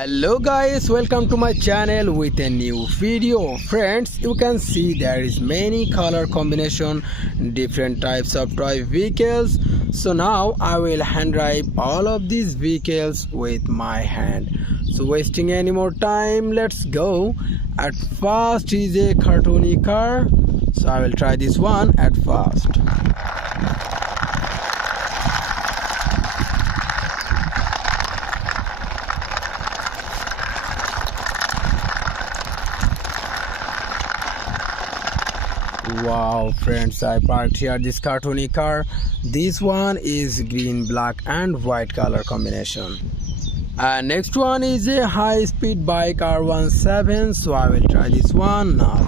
Hello guys, welcome to my channel with a new video. Friends, you can see there is many color combination, different types of toy vehicles. So now I will hand drive all of these vehicles with my hand. So wasting any more time, let's go. At first is a cartoony car, so I will try this one at first. Wow friends, I parked here this cartoony car. This one is green, black and white color combination. And next one is a high speed bike R17, so I will try this one now.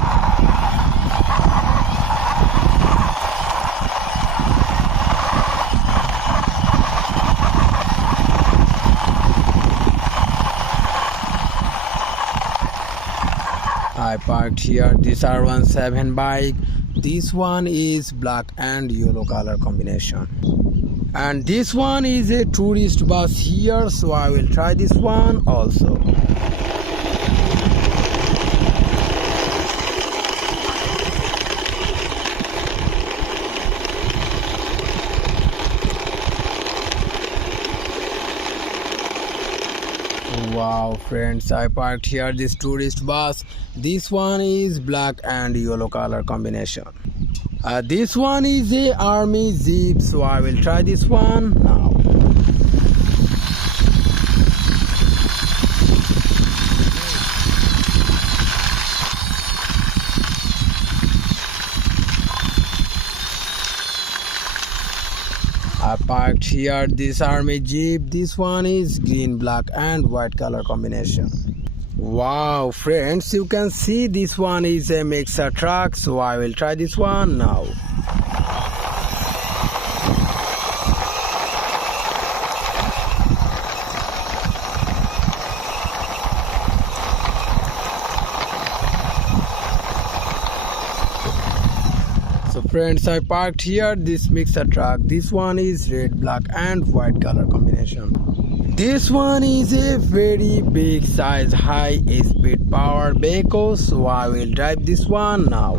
I parked here this R17 bike. This one is black and yellow color combination. And this one is a tourist bus here, so I will try this one also. Wow friends, I parked here this tourist bus. This one is black and yellow color combination. This one is a army jeep, so I will try this one now. I parked here this army jeep. This one is green, black and white color combination. Wow friends, you can see this one is a mixer truck, so I will try this one now. So friends, I parked here this mixer truck. This one is red, black and white color combination. This one is a very big size high speed power vehicle, so I will drive this one now.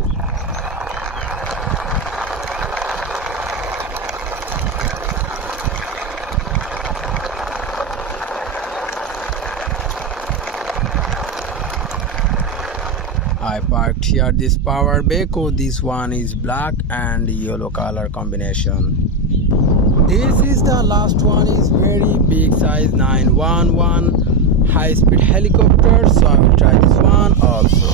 I parked here this power vehicle. This one is black and yellow color combination. This is the last one, is very big size 911 high speed helicopter, so I will try this one also.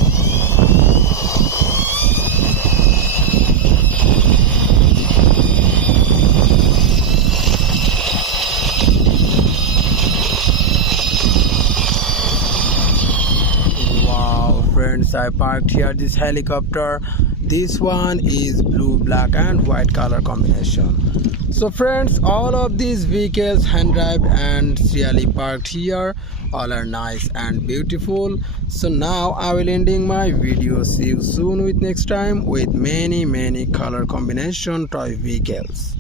Wow friends, I parked here this helicopter. This one is blue, black and white color combination. So friends, all of these vehicles hand drive and really parked here, all are nice and beautiful. So now I will ending my video. See you soon with next time with many color combination toy vehicles.